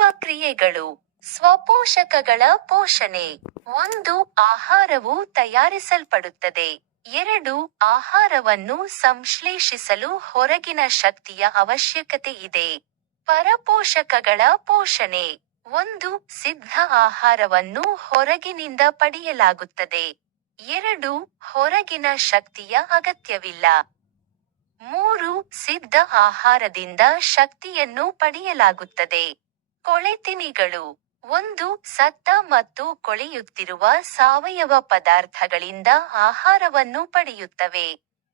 ಜೀವಕ್ರಿಯೆಗಳು. ಸ್ವಪೋಷಕಗಳ ಪೋಷಣೆ. 1. ಆಹಾರವು ತಯಾರಿಸಲ್ಪಡುತ್ತದೆ. 2. ಆಹಾರವನ್ನು ಸಂಶ್ಲೇಷಿಸಲು ಹೊರಗಿನ ಶಕ್ತಿಯ ಅವಶ್ಯಕತೆ ಇದೆ. ಪರಪೋಷಕಗಳ ಪೋಷಣೆ. 1. ಸಿದ್ಧ ಆಹಾರವನ್ನು ಹೊರಗಿನಿಂದ ಪಡೆಯಲಾಗುತ್ತದೆ. 2. ಹೊರಗಿನ ಶಕ್ತಿಯ ಅಗತ್ಯವಿಲ್ಲ. 3. ಸಿದ್ಧ ಆಹಾರದಿಂದ ಶಕ್ತಿಯನ್ನು ಪಡೆಯಲಾಗುತ್ತದೆ. ಕೊಳೆತಿನಿಗಳು. 1. ಸತ್ತ ಮತ್ತು ಕೊಳೆಯುತ್ತಿರುವ ಸಾವಯವ ಪದಾರ್ಥಗಳಿಂದ ಆಹಾರವನ್ನು ಪಡೆಯುತ್ತವೆ.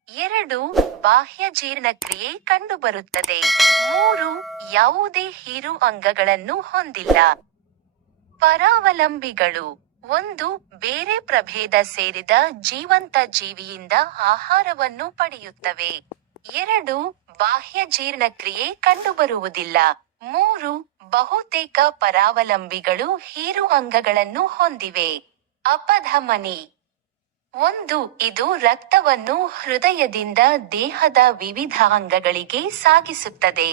2. ಬಾಹ್ಯ ಜೀರ್ಣಕ್ರಿಯೆ ಕಂಡುಬರುತ್ತದೆ. 3. ಯಾವುದೇ ಹೀರು ಅಂಗಗಳನ್ನು ಹೊಂದಿಲ್ಲ. ಪರಾವಲಂಬಿಗಳು. 1. ಬೇರೆ ಪ್ರಭೇದ ಸೇರಿದ ಜೀವಂತ ಜೀವಿಯಿಂದ ಆಹಾರವನ್ನು ಪಡೆಯುತ್ತವೆ. 2. ಬಾಹ್ಯ ಜೀರ್ಣಕ್ರಿಯೆ ಕಂಡುಬರುವುದಿಲ್ಲ. 3. ಬಹುತೇಕ ಪರಾವಲಂಬಿಗಳು ಹೀರು ಅಂಗಗಳನ್ನು ಹೊಂದಿವೆ. ಅಪಧಮನಿ. 1. ಇದು ರಕ್ತವನ್ನು ಹೃದಯದಿಂದ ದೇಹದ ವಿವಿಧ ಅಂಗಗಳಿಗೆ ಸಾಗಿಸುತ್ತದೆ.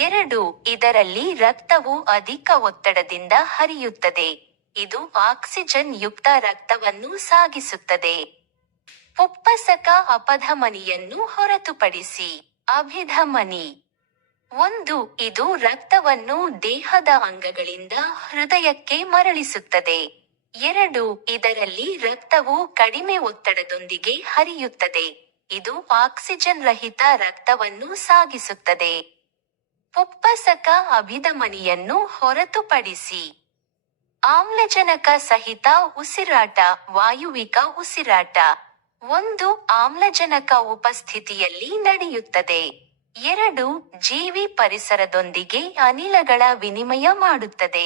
2. ಇದರಲ್ಲಿ ರಕ್ತವು ಅಧಿಕ ಒತ್ತಡದಿಂದ ಹರಿಯುತ್ತದೆ. ಇದು ಆಕ್ಸಿಜನ್ ಯುಕ್ತ ರಕ್ತವನ್ನು ಸಾಗಿಸುತ್ತದೆ. ಪುಪ್ಪಸಕ ಅಪಧಮನಿಯನ್ನು ಹೊರತುಪಡಿಸಿ. ಅಭಿಧಮನಿ. 1. ಇದು ರಕ್ತವನ್ನು ದೇಹದ ಅಂಗಗಳಿಂದ ಹೃದಯಕ್ಕೆ ಮರಳಿಸುತ್ತದೆ. 2. ಇದರಲ್ಲಿ ರಕ್ತವು ಕಡಿಮೆ ಒತ್ತಡದೊಂದಿಗೆ ಹರಿಯುತ್ತದೆ. ಇದು ಆಕ್ಸಿಜನ್ ರಹಿತ ರಕ್ತವನ್ನು ಸಾಗಿಸುತ್ತದೆ. ಪುಪ್ಪಸಕ ಅಭಿಧಮನಿಯನ್ನು ಹೊರತುಪಡಿಸಿ. ಆಮ್ಲಜನಕ ಸಹಿತ ಉಸಿರಾಟ ವಾಯುವಿಕ ಉಸಿರಾಟ. 1. ಆಮ್ಲಜನಕ ಉಪಸ್ಥಿತಿಯಲ್ಲಿ ನಡೆಯುತ್ತದೆ. 2. ಜೀವಿ ಪರಿಸರದೊಂದಿಗೆ ಅನಿಲಗಳ ವಿನಿಮಯ ಮಾಡುತ್ತದೆ.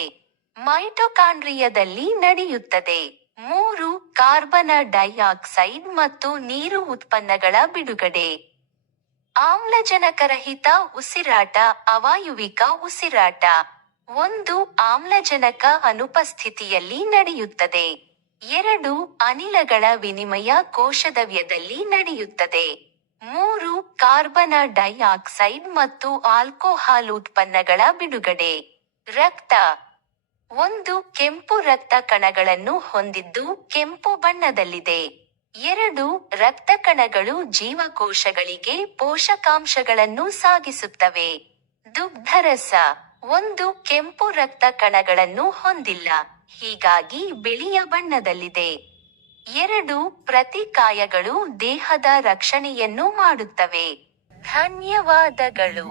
ಮೈಟೊಕಾಂಡ್ರಿಯದಲ್ಲಿ ನಡೆಯುತ್ತದೆ. 3. ಕಾರ್ಬನ್ ಡೈಆಕ್ಸೈಡ್ ಮತ್ತು ನೀರು ಉತ್ಪನ್ನಗಳ ಬಿಡುಗಡೆ. ಆಮ್ಲಜನಕರಹಿತ ಉಸಿರಾಟ ಅವಾಯುವಿಕ ಉಸಿರಾಟ. 1. ಆಮ್ಲಜನಕ ಅನುಪಸ್ಥಿತಿಯಲ್ಲಿ ನಡೆಯುತ್ತದೆ. 2. ಅನಿಲಗಳ ವಿನಿಮಯ ಕೋಶದ್ರವ್ಯದಲ್ಲಿ ನಡೆಯುತ್ತದೆ. 3. ಕಾರ್ಬನ್ ಡೈಆಕ್ಸೈಡ್ ಮತ್ತು ಆಲ್ಕೋಹಾಲ್ ಉತ್ಪನ್ನಗಳ ಬಿಡುಗಡೆ. ರಕ್ತ. 1. ಕೆಂಪು ರಕ್ತ ಕಣಗಳನ್ನು ಹೊಂದಿದ್ದು ಕೆಂಪು ಬಣ್ಣದಲ್ಲಿದೆ. 2. ರಕ್ತ ಕಣಗಳು ಜೀವಕೋಶಗಳಿಗೆ ಪೋಷಕಾಂಶಗಳನ್ನು ಸಾಗಿಸುತ್ತವೆ. ದುಗ್ಧರಸ. 1. ಕೆಂಪು ರಕ್ತ ಕಣಗಳನ್ನು ಹೊಂದಿಲ್ಲ, ಹೀಗಾಗಿ ಬಿಳಿಯ ಬಣ್ಣದಲ್ಲಿದೆ. 2. ಪ್ರತಿಕಾಯಗಳು ದೇಹದ ರಕ್ಷಣೆಯನ್ನು ಮಾಡುತ್ತವೆ. ಧನ್ಯವಾದಗಳು.